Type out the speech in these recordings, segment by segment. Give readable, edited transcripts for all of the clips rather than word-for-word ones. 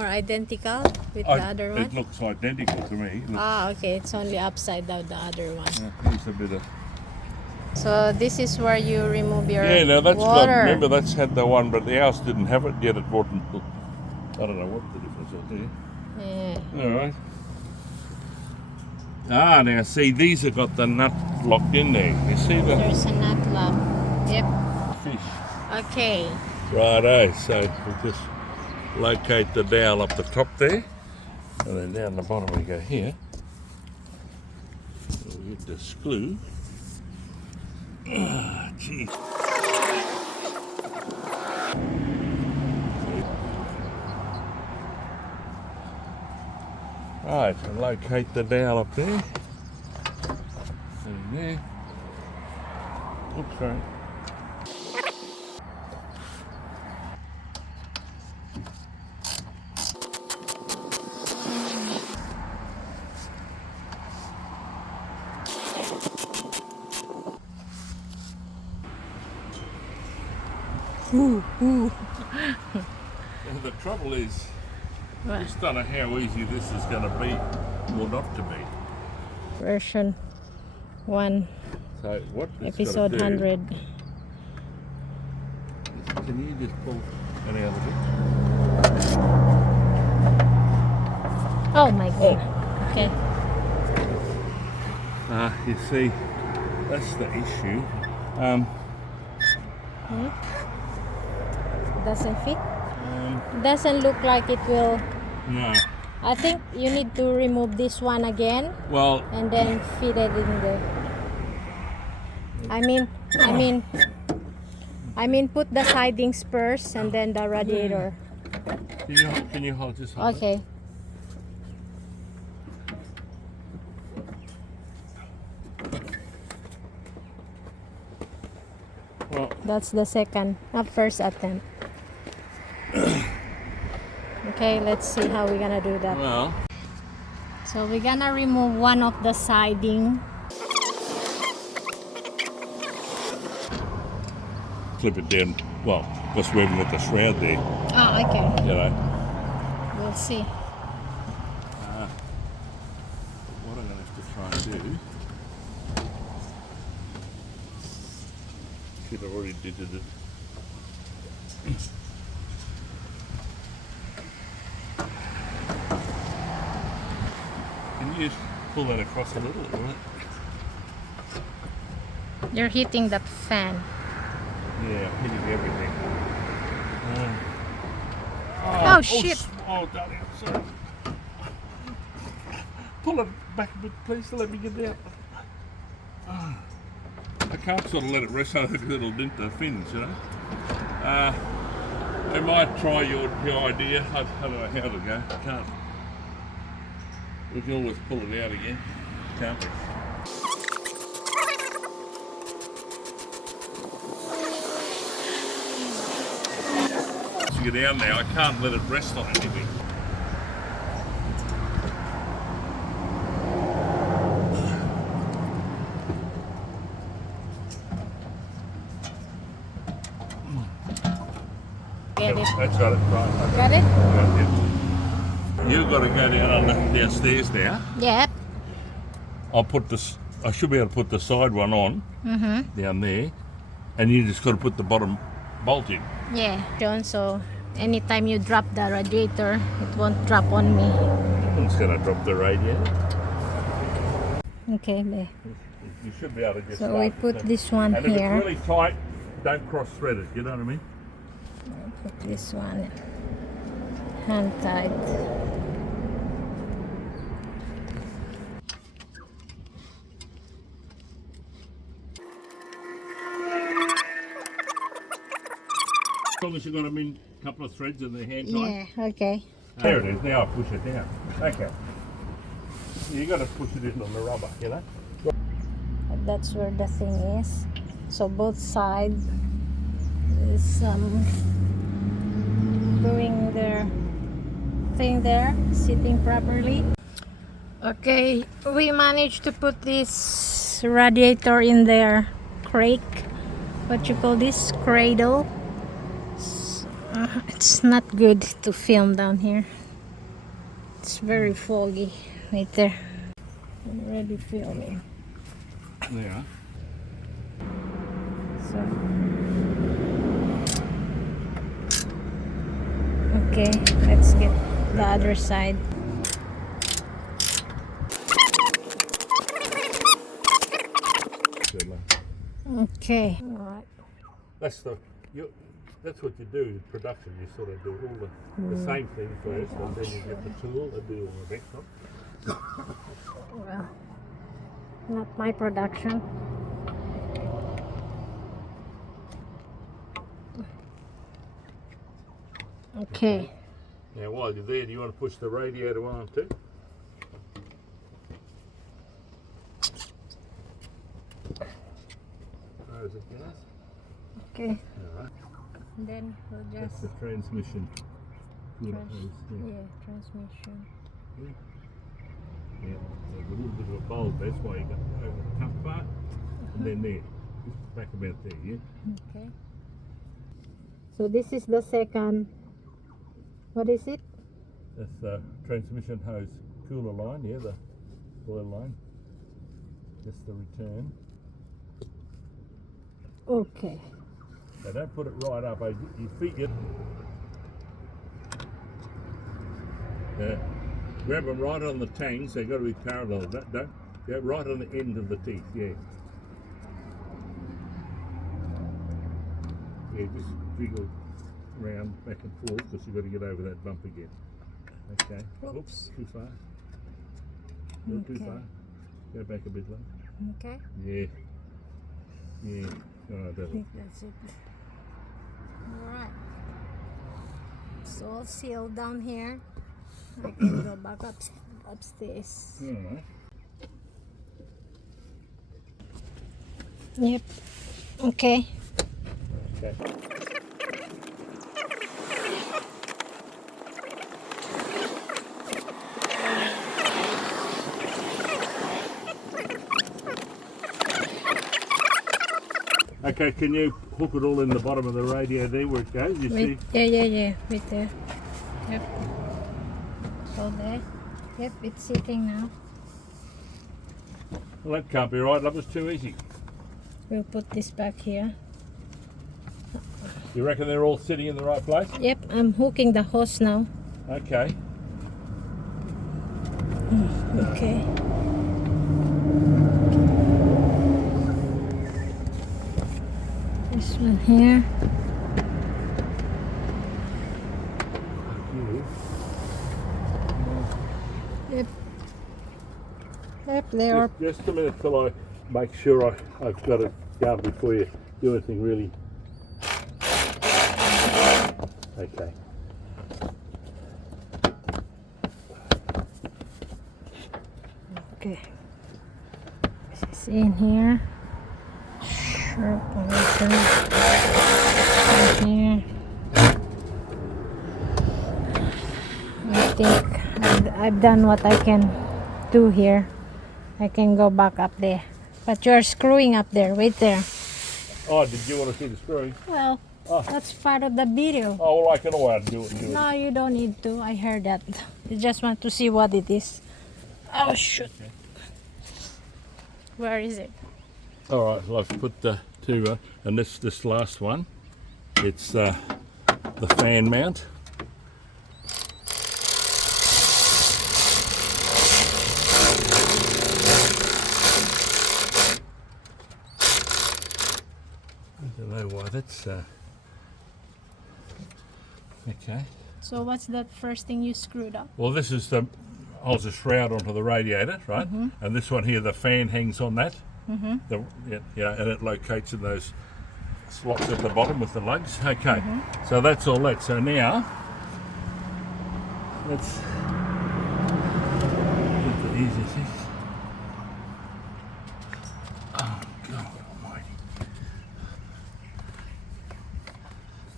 Or identical with the other one? It looks identical to me. Okay, it's only upside down the other one. It's a bit of... So this is where you remove your now that's water. got, remember that's had the one, but the house didn't have it yet. It wasn't, I don't know what the difference is there. Yeah. Alright. Now see, these have got the nut locked in there. You see the... There's a nut lock. Yep. Fish. Okay. Righto, so we'll just locate the dowel up the top there, and then down the bottom we go here. We'll get the screw. Geez. Right, and locate the dowel up there. And there. Oops, sorry. Ooh. And the trouble is, What? I just don't know how easy this is going to be or not to be. Version 1, So what it's episode gotta do, 100. Can you just pull any other bit? Oh my god. Okay. You see, that's the issue. Doesn't fit? Doesn't look like it will. No. I think you need to remove this one again Well, and then fit it in the. I mean put the sidings first and then the radiator. can you hold this? Hold Okay. Well, That's the first attempt. Okay, let's see how we're gonna do that. well, So we're gonna remove one of the siding. clip it down. Well, because we haven't got the shroud there. Oh, okay. You know. We'll see. What I'm going to have to try and do. Should have already did it. Can you just pull that across a little, right? You're hitting that fan. Yeah, I'm hitting everything. Oh, shit. Oh, darling, I'm sorry. Pull it back a bit, please, to let me get out. I can't sort of let it rest over because it'll dent the fins, you know. I might try your idea. I don't know how to go. I can't. We can always pull it out again, can't we? To get down there, I can't let it rest on anything. Get it. That's got it, right. Got it? You've got to go downstairs now. Yep. I should be able to put the side one on down there, and you just got to put the bottom bolt in. Yeah, John. So anytime you drop the radiator, it won't drop on me. It's going to drop the radiator. Okay, there. You should be able to just. So we put this one and if here. it's really tight, don't cross thread it. You know what I mean? Put this one hand tight. As long as you've got them in a couple of threads and they're hand tight. Yeah, okay. There it is. Now I push it down. Okay. You got to push it in on the rubber, you know. That's where the thing is. So both sides is doing their thing there, sitting properly. Okay, we managed to put this radiator in their crate. What you call this? Cradle. It's not good to film down here. It's very foggy right there. I'm already filming. There. So, okay, let's get the other side. Good luck. Okay. All right. That's what you do in production. You sort of do all the same thing first, and then you get the tool and do all the next one. Well, not my production. Okay. Now, while you're there, do you want to push the radiator on too? Close it, guys. Okay. All right. Then we'll That's just the transmission. yeah, transmission. Yeah, there's a little bit of a bulb, that's why you got over the tough part, and then there, just back about there, yeah? Okay. So this is the second, what is it? That's the transmission hose cooler line, yeah, the oil line. That's the return. Okay. Now don't put it right up, you figure. Grab them right on the tangs, they've got to be parallel. Don't go right on the end of the teeth, yeah. Yeah, just jiggle around back and forth because you've got to get over that bump again. Okay. Oops, too far. Not too far. Go back a bit low. Okay. Yeah. Yeah. Oh, I that'll. think that's it. Alright. It's all sealed down here. I can go back upstairs. Alright. Yep. Okay. Okay. Okay, can you hook it all in the bottom of the radio there where it goes? You see? Yeah. Right there. Yep. So there. Yep, it's sitting now. Well, that can't be right, love. It's too easy. We'll put this back here. You reckon they're all sitting in the right place? Yep, I'm hooking the hose now. Okay. Okay. This one here. Yep. Yep, they are. Just a minute till I make sure I've got it down before you do anything really. Okay. Okay. This is in here. Sharp position. In here. I think I've done what I can do here. I can go back up there. But you're screwing up there, right there. Oh, did you want to see the screwing? Well, Oh. that's part of the video. Oh, well, I can always do it. No, you don't need to. I heard that. You just want to see what it is. Oh, shoot. Okay. Where is it? All right, well, I've put the two, and this last one, it's the fan mount. I don't know why that's okay. So what's that first thing you screwed up? Well, this is the holds a shroud onto the radiator, right? And this one here, the fan hangs on that. Yeah, and it locates in those slots at the bottom with the lugs. Okay, so that's all that. So now, let's get the easy thing. Oh, God almighty.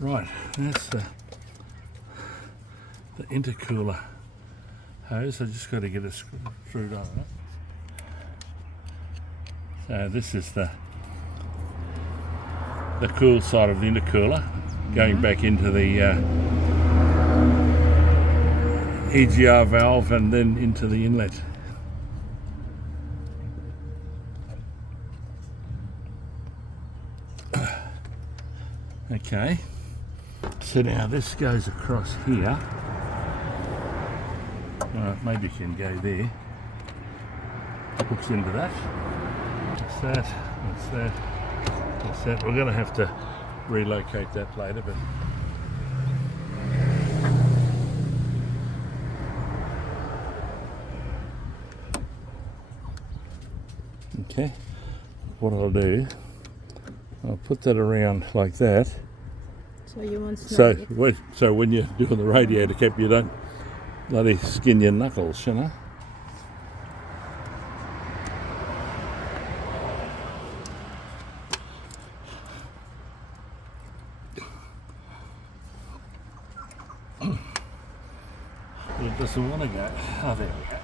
Right, that's the intercooler hose. I just got to get it screwed on. Right? So this is the cool side of the intercooler going back into the EGR valve and then into the inlet. Okay, so now this goes across here. Maybe you can go there. Hooks into that. That's that. That's that. That's that. We're going to have to relocate that later, but okay. What I'll do, I'll put that around like that. So you won't So, snag it. so when you're doing the radiator cap, you don't bloody skin your knuckles, you know. It doesn't want to go. Oh, there we go.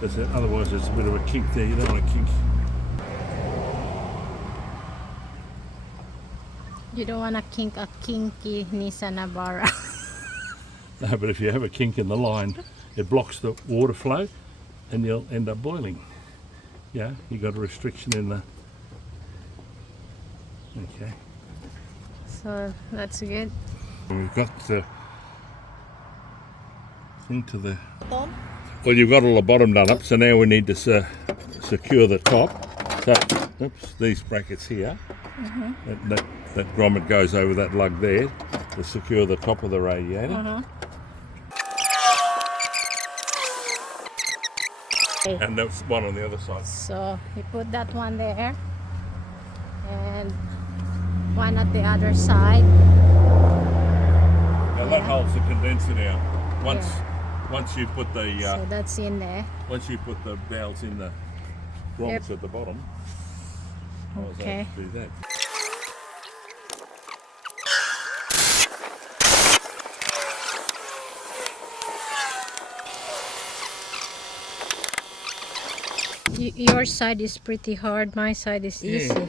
That's it. Otherwise, there's a bit of a kink there. You don't want to kink. You don't want to kink a kinky Nissan Navara. No, but if you have a kink in the line, it blocks the water flow, and you'll end up boiling. Yeah, you got a restriction in the. Okay. So that's good. We've got the into the. Tom? Well, you've got all the bottom done up, so now we need to secure the top. So, oops, these brackets here. That grommet goes over that lug there to secure the top of the radiator. And that's one on the other side. So you put that one there and one at the other side. Now that holds the condenser down. Once you put the So that's in there. once you put the valves in the grommets at the bottom, I was Okay. able to do that. Your side is pretty hard, my side is easy.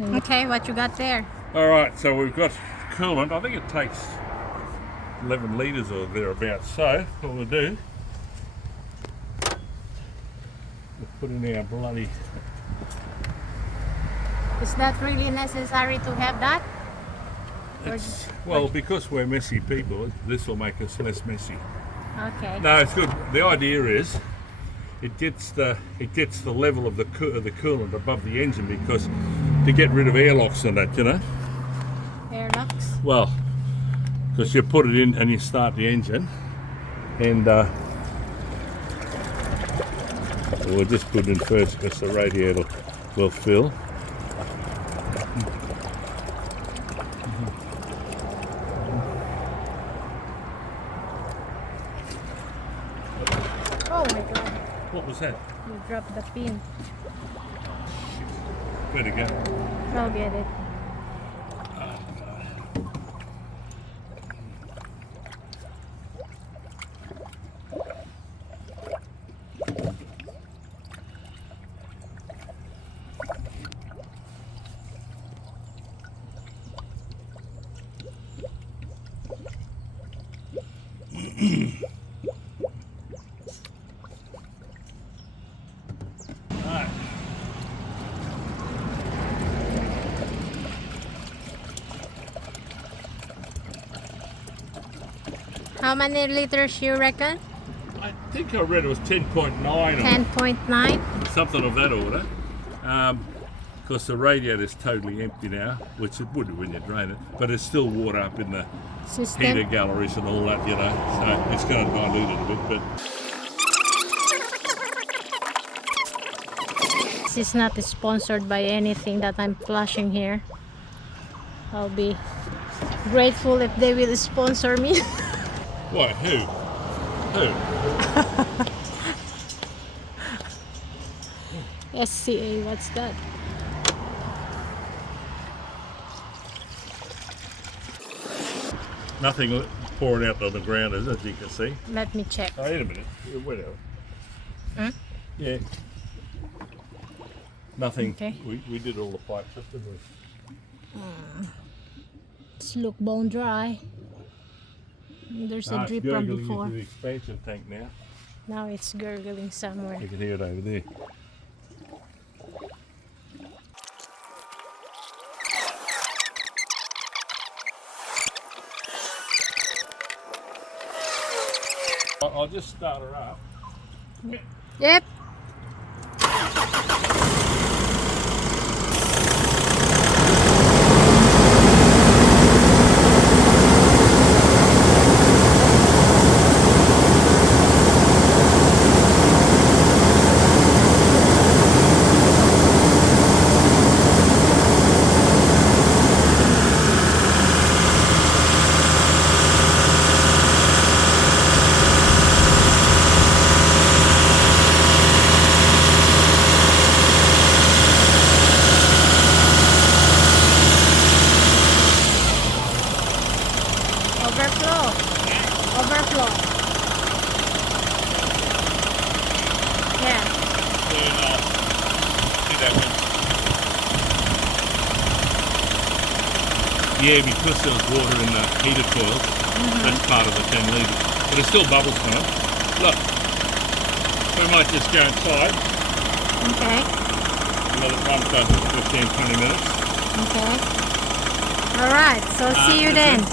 Okay, what you got there? All right, so we've got coolant. I think it takes 11 litres or thereabouts. So what we'll do, we'll put in our bloody. Is that really necessary to have that? Well, because we're messy people, this will make us less messy. Okay. No, it's good. The idea is it gets the level of the coolant above the engine, because to get rid of airlocks and that, you know. Airlocks? Well, because you put it in and you start the engine, and we'll just put it in first because the radiator will fill. Oh my god, What was that? you dropped the pin. Where'd it go? I'll get it. How many liters you reckon? I think I read it was 10.9 or 10.9? something of that order. Because the radiator is totally empty now, which it would be when you drain it, but there's still water up in the heater System? galleries and all that, you know, so it's going to dilute it a bit, but This is not sponsored by anything that I'm flashing here. I'll be grateful if they will sponsor me. what, who? SCA, what's that? Nothing pouring out on the ground, as you can see. Let me check. Oh, wait a minute, whatever. Yeah. Nothing. Okay. We did all the pipes, didn't we? It's look bone dry. There's Ah, a it's drip from gurgling before. into the expansion tank now. Now it's gurgling somewhere. You can hear it over there. I'll just start her up. Yep. Overflow. Overflow. Yeah. Yeah, because there's water in the heater coils, that's part of the 10 litres. But there's still bubbles coming. Look, we might just go inside. Okay. Another time for 15, 20 minutes. Okay. Alright, so see you then.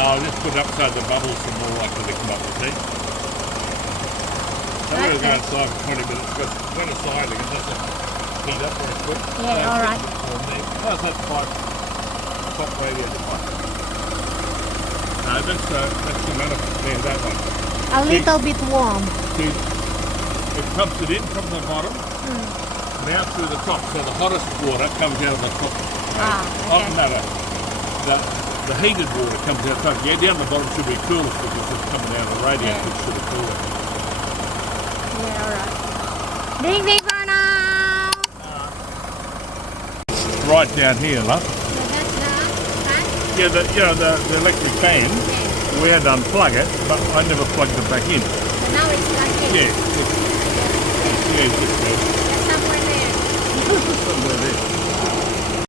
I'll just put it up so the bubbles are more likely to come up with heat. I'm going to go inside for 20 minutes because when it's sliding it doesn't heat up very quick. Yeah, alright. How's that pipe? Top radiator pipe. No, that's the manifold. Yeah, that one. A little bit warm. See, it pumps it in from the bottom, now through the top. So the hottest water comes out of the top. Okay. The heated water comes out top. Yeah, down the bottom should be coolest because it's coming out of the radiator, which should be cooler. Yeah, alright. Ding ding for now! Right down here, love. So that's the fan? Yeah, the electric fan. We had to unplug it, but I never plugged it back in. So now it's plugged in? Yeah, it's just there. Somewhere there. Somewhere there.